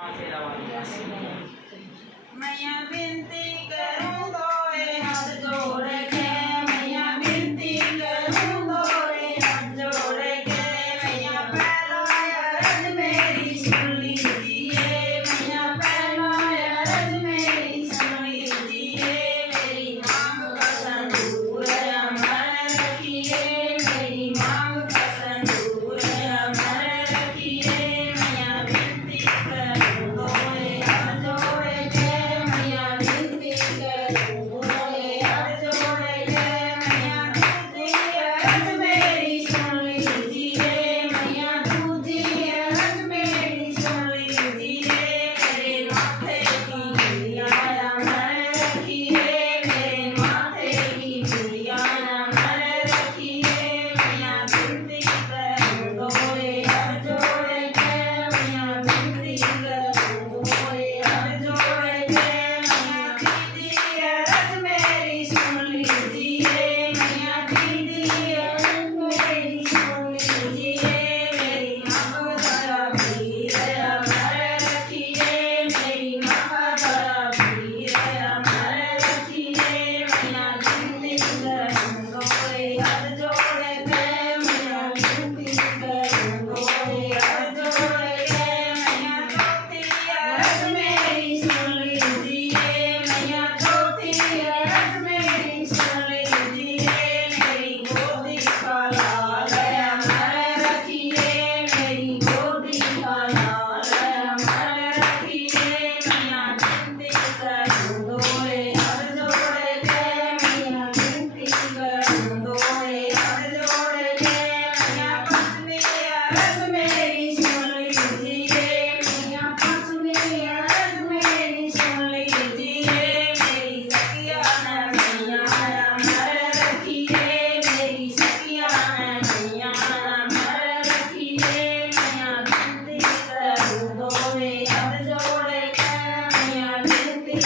मैया विनती करूं तोरे हाथ जोड़ के, मैया विनती करूं तोरे हाथ जोड़ के, मैया पहला अरज मेरी सुन लीजिए, मैया पहला अरज मेरी सुन लीजिए, मेरी मांग का संदूर अमर रखिए, मेरी मांग का संदूर अमर रखिए, मैया विनती करूं तोरे हाथ जोड़ के, मैया विनती करूं तोरे हाथ जोड़ के, मैया दूजी अरज मेरी सुन लीजिए, मैया दूजी अरज मेरी सुन लीजिए, मेरे माथे की बिंदिया अमर रखिए, मेरे माथे की बिंदिया अमर रखिए, मैया विनती करूं तोरे हाथ जोड़ के, मैया विनती करूं तोरे हाथ जोड़ के, मैया दीदी अरज मेरी सुन लीजिए, मैया दीदी अरज मेरी सुन लीजिए, मेरी माँ का वीर अमर रखिए, मेरी माँ का वीर अमर रखिए, मैया विनती करूं तोरे हाथ जोड़ के, मैया विनती करूं तोरे हाथ जोड़ के, मैया चौथी अरज मेरी सुन लीजिए, मैया चौथी अरज मेरी सुन लीजिए, मेरी गोदी का लाल अमर रखिए, मेरी गोदी का लाल अमर रखिए, मैया विनती करूं तोरे हाथ जोड़ के, मैया विनती करूं तोरे हाथ जोड़ के, मैया पांचवी अरज मेरी सुन लीजिए, मैया पांचवी अरज मेरी सुन लीजिए, मेरी सखिया मैया अमर रखिए, मेरी सखिया मैया अमर रखिए, मैया विनती करूं तोरे हाथ जोड़ के, मैया विनती